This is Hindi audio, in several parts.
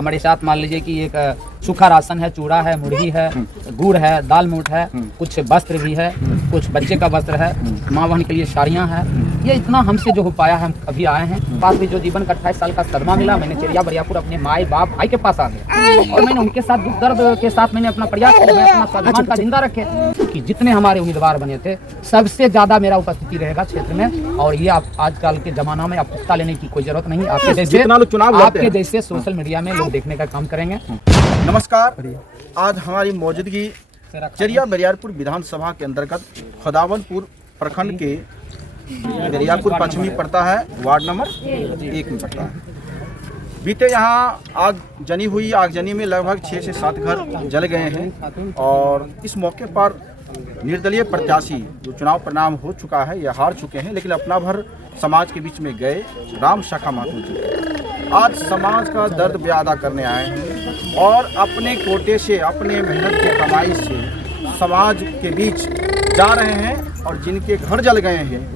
हमारे साथ मान लीजिए कि एक सूखा राशन है, चूड़ा है, मुर्गी है, गुड़ है, दाल मूट है, कुछ वस्त्र भी है, कुछ बच्चे का वस्त्र है, माँ बहन के लिए साड़ियाँ हैं। ये इतना हमसे जो हो पाया है, हम अभी आए हैं। पास में जो जीवन का 28 साल का सदमा मिला, मैंने चेरिया बरियापुर अपने माए बाप भाई के पास आ गया और मैंने उनके साथ दुख दर्द के साथ मैंने अपना प्रयास किया, मैं अपना स्वाभिमान का जिंदा रखे कि जितने हमारे उम्मीदवार बने थे सबसे ज्यादा मेरा उपस्थिति रहेगा क्षेत्र में। और ये आप आजकल के जमाना में आप पुख्ता लेने की कोई जरूरत नहीं, आपके जैसे सोशल मीडिया में लोग देखने का काम करेंगे। नमस्कार, आज हमारी मौजूदगी चेरिया बरियारपुर विधानसभा के अंतर्गत खुदावनपुर प्रखंड के बरियारपुर पश्चिमी पड़ता है, वार्ड नंबर 1 में पड़ता है। बीते यहाँ आगजनी में लगभग 6 से 7 घर जल गए हैं और इस मौके पर निर्दलीय प्रत्याशी जो चुनाव परिणाम हो चुका है या हार चुके हैं, लेकिन अपना भर समाज के बीच में गए राम शाखा माथुर जी आज समाज का दर्द बयादा करने आए हैं और अपने कोटे से, अपने मेहनत की कमाई से समाज के बीच जा रहे हैं और जिनके घर जल गए हैं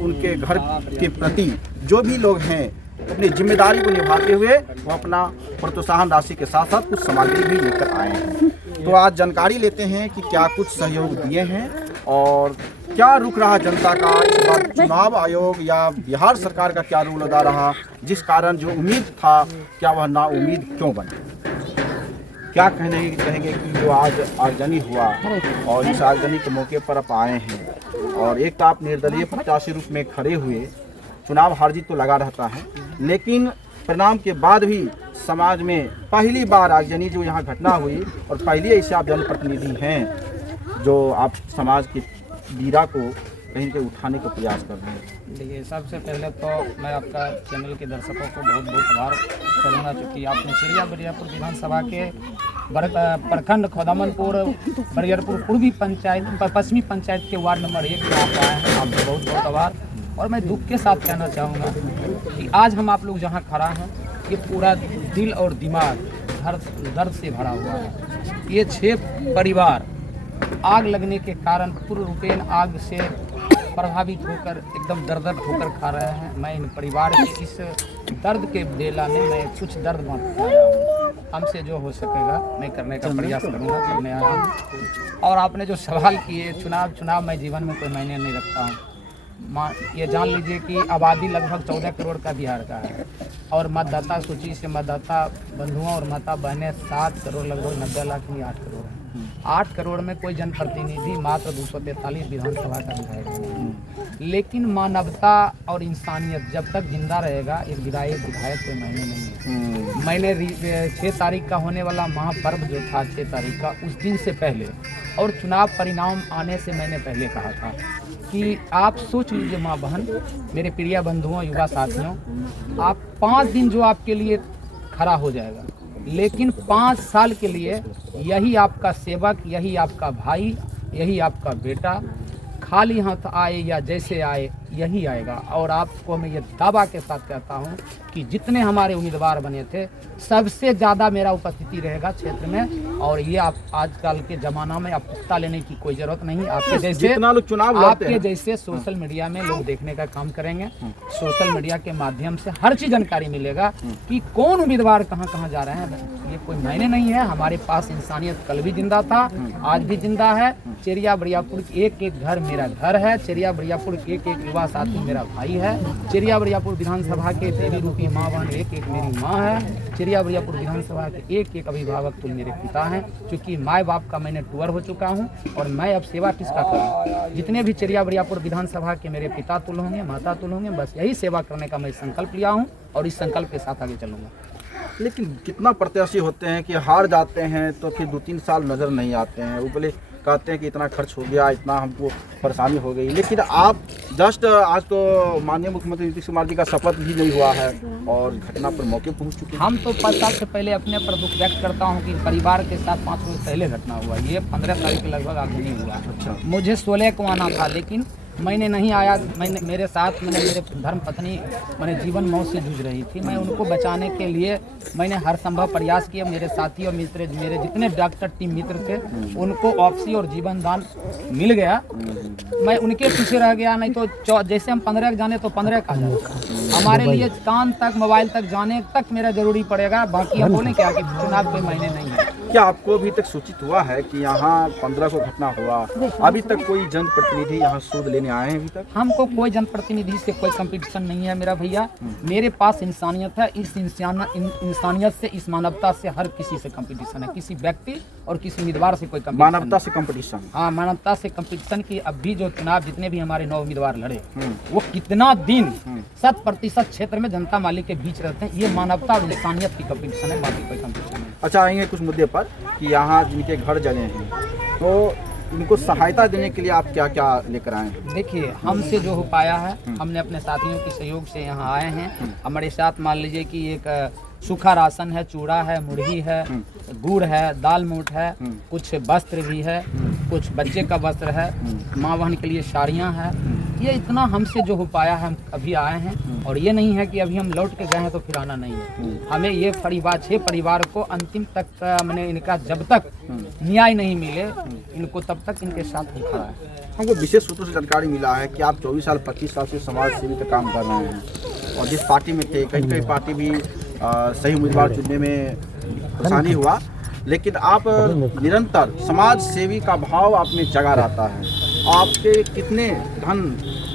उनके घर के प्रति जो भी लोग हैं अपनी जिम्मेदारी को निभाते हुए वो अपना प्रोत्साहन राशि के साथ साथ कुछ सामग्री भी लेकर आए हैं। तो आज जानकारी लेते हैं कि क्या कुछ सहयोग दिए हैं और क्या रुक रहा जनता का इस बार चुनाव आयोग या बिहार सरकार का क्या रोल अदा रहा, जिस कारण जो उम्मीद था क्या वह नाउम्मीद क्यों बने। क्या कहेंगे कि जो आज आगजनी हुआ और इस आगजनी के मौके पर आप आए हैं और एक तो आप निर्दलीय प्रत्याशी रूप में खड़े हुए, चुनाव हार जीत तो लगा रहता है, लेकिन परिणाम के बाद भी समाज में पहली बार आगजनी जो यहाँ घटना हुई और पहली ऐसे आप जनप्रतिनिधि हैं जो आप समाज की पीड़ा को कहीं से उठाने का प्रयास कर रहे हैं। देखिए, सबसे पहले तो मैं आपका चैनल के दर्शकों को बहुत बहुत आभार करूँगा, क्योंकि आपने चेरिया बरियापुर विधानसभा के प्रखंड खुदावनपुर बरियारपुर पूर्वी पंचायत पश्चिमी पंचायत के वार्ड नंबर 1 में आप आए हैं, आपको बहुत बहुत आभार। और मैं दुख के साथ कहना चाहूँगा कि आज हम आप लोग जहाँ खड़ा हैं ये पूरा दिल और दिमाग दर्द से भरा हुआ है। ये 6 परिवार आग लगने के कारण पूर्ण रूपेण आग से प्रभावित होकर एकदम दर्द होकर खा रहे हैं। मैं इन परिवार के इस दर्द के बेला में मैं कुछ दर्द बांट आया हूँ, हमसे जो हो सकेगा मैं करने का प्रयास करूँगा, करने आया हूँ। और आपने जो सवाल किए, चुनाव मैं जीवन में कोई मायने नहीं रखता हूँ। ये जान लीजिए कि आबादी लगभग 14 करोड़ का बिहार का है और मतदाता सूची से मतदाता बंधुओं और माता बहनें 7 करोड़ लगभग 90 लाख नहीं 8 करोड़ है। 8 करोड़ में कोई जनप्रतिनिधि मात्र 243 विधानसभा का विधायक है। लेकिन मानवता और इंसानियत जब तक जिंदा रहेगा एक विधायक कोई मायने नहीं है। मैंने 6 तारीख का होने वाला महापर्व जो था 6 तारीख का, उस दिन से पहले और चुनाव परिणाम आने से मैंने पहले कहा था कि आप सोच लीजिए माँ बहन, मेरे प्रिय बंधुओं, युवा साथियों, आप 5 दिन जो आपके लिए खड़ा हो जाएगा, लेकिन 5 साल के लिए यही आपका सेवक, यही आपका भाई, यही आपका बेटा खाली हाथ आए या जैसे आए यही आएगा। और आपको मैं ये दावा के साथ कहता हूँ कि जितने हमारे उम्मीदवार बने थे सबसे ज़्यादा मेरा उपस्थिति रहेगा क्षेत्र में। और ये आप आजकल के ज़माना में आप पुख्ता लेने की कोई ज़रूरत नहीं, आपके जैसे सोशल मीडिया में लोग देखने का काम करेंगे। सोशल मीडिया के माध्यम से हर चीज़ जानकारी मिलेगा कि कौन उम्मीदवार कहाँ कहाँ जा रहे हैं। ये कोई मायने नहीं है। हमारे पास इंसानियत कल भी जिंदा था, आज भी जिंदा है। चेरिया बरियापुर एक एक घर मेरा घर है। चेरिया बरियापुर एक एक युवा साथी मेरा भाई है। चेरिया बरियापुर विधानसभा के देवी रूपी माँ बहन एक एक मेरी माँ है। चेरिया बरियापुर विधानसभा के एक एक अभिभावक तुम मेरे पिता हैं। क्योंकि माँ बाप का मैंने टूर हो चुका हूँ और मैं अब सेवा किसका करूँ। जितने भी चेरिया बरियापुर विधानसभा के मेरे पिता तुल होंगे, माता तुल होंगे, बस यही सेवा करने का मैं संकल्प लिया हूँ और इस संकल्प के साथ आगे चलूँगा। लेकिन कितना प्रत्याशी होते हैं कि हार जाते हैं तो फिर 2-3 साल नज़र नहीं आते हैं, वो बोले कहते हैं कि इतना खर्च हो गया, इतना हमको परेशानी हो गई। लेकिन आप जस्ट आज तो माननीय मुख्यमंत्री नीतीश कुमार जी का शपथ भी नहीं हुआ है और घटना पर मौके पहुंच चुके हैं। हम तो 5 साल से पहले अपने पर दुख व्यक्त करता हूं कि परिवार के साथ 5 रोज पहले घटना हुआ। ये 15 तारीख के लगभग आगे नहीं हुआ। अच्छा। मुझे 16 को आना था, लेकिन मैंने नहीं आया। मैंने मेरे धर्म पत्नी मैंने जीवन मौत से जूझ रही थी। मैं उनको बचाने के लिए मैंने हर संभव प्रयास किया। मेरे साथी और मित्र, मेरे जितने डॉक्टर टीम मित्र थे, उनको ऑक्सी और जीवन दान मिल गया। मैं उनके पीछे रह गया। नहीं तो जैसे हम 15 जाने तो 15 का जाए। हमारे लिए कान तक मोबाइल तक जाने तक मेरा जरूरी पड़ेगा। बाकी हम बोले क्या कि चुनाव कोई मायने नहीं है। क्या आपको अभी तक सूचित हुआ है कि यहाँ 15 को घटना हुआ, अभी तक कोई जनप्रतिनिधि यहाँ सूद लेने आए हैं? अभी तक हमको कोई जनप्रतिनिधि से कोई कंपटीशन नहीं है मेरा भैया। मेरे पास इंसानियत है। इस इंसानियत से, इस मानवता से हर किसी से कंपटीशन है। किसी व्यक्ति और किसी उम्मीदवार से कोई कंपटीशन। मानवता से कंपटीशन? हाँ, मानवता से कंपटीशन की। अभी जो चुनाव जितने भी हमारे 9 उम्मीदवार लड़े, वो कितना दिन 100% क्षेत्र में जनता मालिक के बीच रहते हैं। ये मानवता और इंसानियत की कंपटीशन है, बाकी कोई कंपटीशन नहीं। अच्छा, आएंगे कुछ मुद्दे पर कि यहाँ जिनके घर जले हैं तो इनको सहायता देने के लिए आप क्या क्या लेकर आए हैं? देखिए, हमसे जो हो पाया है, हमने अपने साथियों के सहयोग से यहाँ आए हैं। हमारे साथ मान लीजिए कि एक सूखा राशन है, चूड़ा है, मुर्गी है, गुड़ है, दाल मोट है, कुछ वस्त्र भी है, कुछ बच्चे का वस्त्र है, माँ बहन के लिए साड़ियाँ हैं। ये इतना हमसे जो हो पाया है, हम अभी आए हैं। और ये नहीं है कि अभी हम लौट के गए हैं तो फिर आना नहीं है। हमें ये परिवार 6 परिवार को अंतिम तक मैंने इनका जब तक न्याय नहीं मिले इनको तब तक इनके साथ ही खड़ा है। हमको विशेष सूत्रों से जानकारी मिला है कि आप 24 साल 25 साल से समाज सेवी का काम कर रहे हैं और जिस पार्टी में थे, कई पार्टी भी सही उम्मीदवार चुनने में परेशानी हुआ, लेकिन आप निरंतर समाज सेवी का भाव आप में जगा रहता है। आपके कितने धन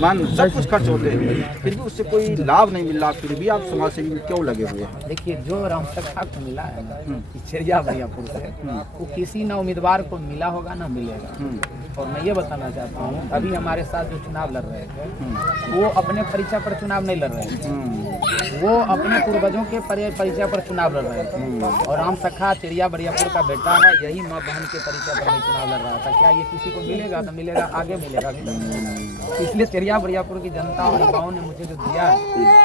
मन सब कुछ खर्च होते हैं, फिर भी उससे कोई लाभ नहीं मिल रहा, फिर भी आप समाज सेवी में क्यों लगे हुए हैं? देखिए, जो रामसखा को मिला है ना चिड़िया बरियापुर से, वो किसी ना उम्मीदवार को मिला होगा ना मिलेगा। और मैं ये बताना चाहता हूँ, अभी हमारे साथ जो चुनाव लड़ रहे थे वो अपने परिचय पर चुनाव नहीं लड़ रहे थे, वो अपने पूर्वजों के परिचय पर चुनाव लड़ रहे थे। और रामसखा चिड़िया बरियापुर का बेटा है, यही माँ बहन के परिचय पर चुनाव लड़ रहा था। क्या ये किसी को मिलेगा? तो मिलेगा, आगे मिलेगा। इसलिए चिड़िया बरियापुर की जनता और युवाओं ने मुझे जो दिया है,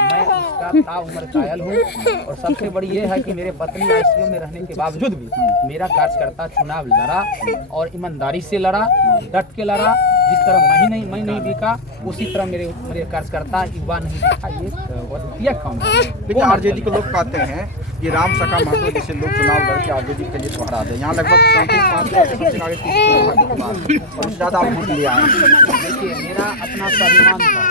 मैं उसका ताउम्र कायल हूँ। और सबसे बड़ी ये है कि मेरे पत्नी आईसीयू में रहने के बावजूद भी मेरा कार्यकर्ता चुनाव लड़ा और ईमानदारी से लड़ा, डट के लड़ा। जिस तरह मैं नहीं बिका, उसी तरह मेरे कार्यकर्ता युवा नहीं बिका। ये कम है। लेकिन आरजेडी के लोग कहते हैं कि रामसखा महतो जैसे लोग चुनाव लड़के आरजेडी के लिए हरा दे। यहाँ लगभग 35 और ज़्यादा वोट लिया है। देखिए, मेरा अपना स्वाभिमान था।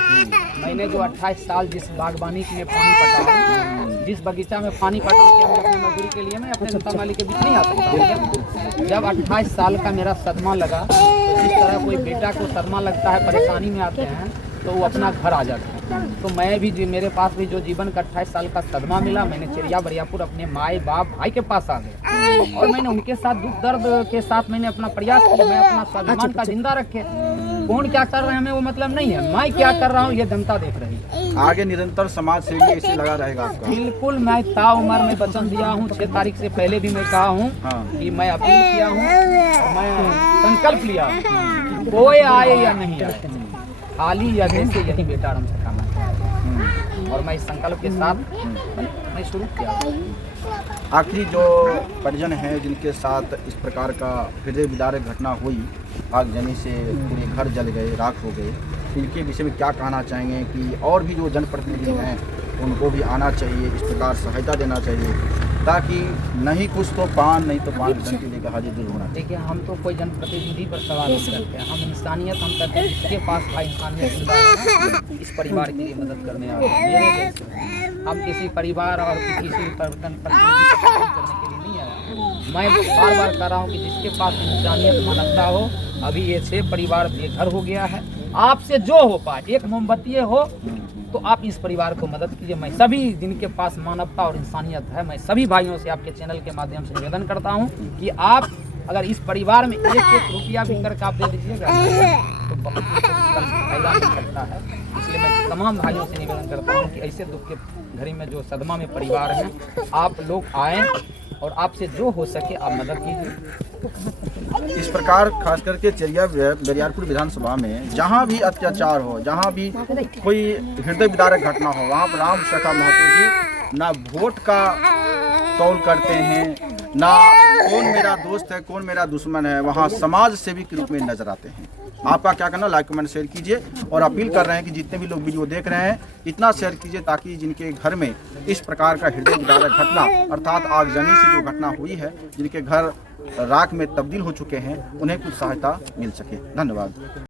मैंने जो 28 साल जिस बागवानी में पानी पटाया, जिस बगीचा में पानी पटाऊं किया, मैं अपनी मजदूरी के लिए मैं अपने जनता मालिक के बीच नहीं आ सकता। जब 28 साल का मेरा सदमा लगा, तो जिस तरह कोई बेटा को सदमा लगता है, परेशानी में आते हैं तो वो अपना घर आ जाता है। तो मैं भी मेरे पास भी जो जीवन का 28 साल का सदमा मिला, मैंने चिड़िया बरियापुर अपने माए बाप भाई के पास आ गया और मैंने उनके साथ दुख दर्द के साथ मैंने अपना प्रयास किया। मैं अपना स्वाभिमान का जिंदा रखे। कौन क्या कर रहे हैं हमें वो मतलब नहीं है, मैं क्या कर रहा हूँ ये जनता देख रही है। आगे निरंतर समाज सेवी ऐसे लगा रहेगा आपका? बिल्कुल, मैं ताउम्र में वचन दिया हूँ। 6 तारीख से पहले भी मैं कहा हूँ कि मैं अपील किया हूँ, मैं संकल्प लिया, कोई आए या नहीं आए, खाली यज्ञ से यही बेटा रामसखा में। और मैं इस संकल्प के साथ मैं शुरू किया। आखिरी जो परिजन हैं जिनके साथ इस प्रकार का हृदय विदारक घटना हुई, आगजनी से पूरे घर जल गए, राख हो गए, इनके विषय में क्या कहना चाहेंगे कि और भी जो जनप्रतिनिधि हैं उनको भी आना चाहिए, इस प्रकार सहायता देना चाहिए, ताकि नहीं कुछ तो पान, नहीं तो पान घंटी लेकर हाजिर जरूर होना। देखिए, हम तो कोई जनप्रतिनिधि पर सवाल नहीं करते हैं। हम इंसानियत, हम कहते हैं जिसके पास भाई इंसानियत जिंदा है, इस परिवार के लिए मदद करने आ रहे हैं। हम किसी परिवार और किसी परिवर्तन करने के लिए नहीं आए। मैं बार बार कह रहा हूँ कि जिसके पास इंसानियत मानवता हो, अभी ये 6 परिवार बेघर हो गया है। आपसे जो हो पाए, एक मोमबत्ती हो तो आप इस परिवार को मदद कीजिए। मैं सभी जिनके पास मानवता और इंसानियत है, मैं सभी भाइयों से आपके चैनल के माध्यम से निवेदन करता हूं कि आप अगर इस परिवार में 1-1 रुपया भी करके आप दे दीजिएगा तो बहुत फायदा मिल सकता है। इसलिए मैं तमाम भाइयों से निवेदन करता हूं कि ऐसे दुख के घड़ी में जो सदमा में परिवार हैं, आप लोग आएँ और आपसे जो हो सके आप मदद कीजिए। इस प्रकार खास करके चिड़िया बरियारपुर विधानसभा में जहां भी अत्याचार हो, जहां भी कोई हृदय विदारक घटना हो, वहां पर रामसखा महतो जी ना वोट का तौल करते हैं, ना कौन मेरा दोस्त है कौन मेरा दुश्मन है, वहां समाज सेवी के रूप में नजर आते हैं। आपका क्या करना, लाइक कमेंट शेयर कीजिए और अपील कर रहे हैं कि जितने भी लोग वीडियो देख रहे हैं इतना शेयर कीजिए ताकि जिनके घर में इस प्रकार का हृदय विदारक घटना अर्थात आगजनी से जो घटना हुई है, जिनके घर राख में तब्दील हो चुके हैं, उन्हें कुछ सहायता मिल सके। धन्यवाद।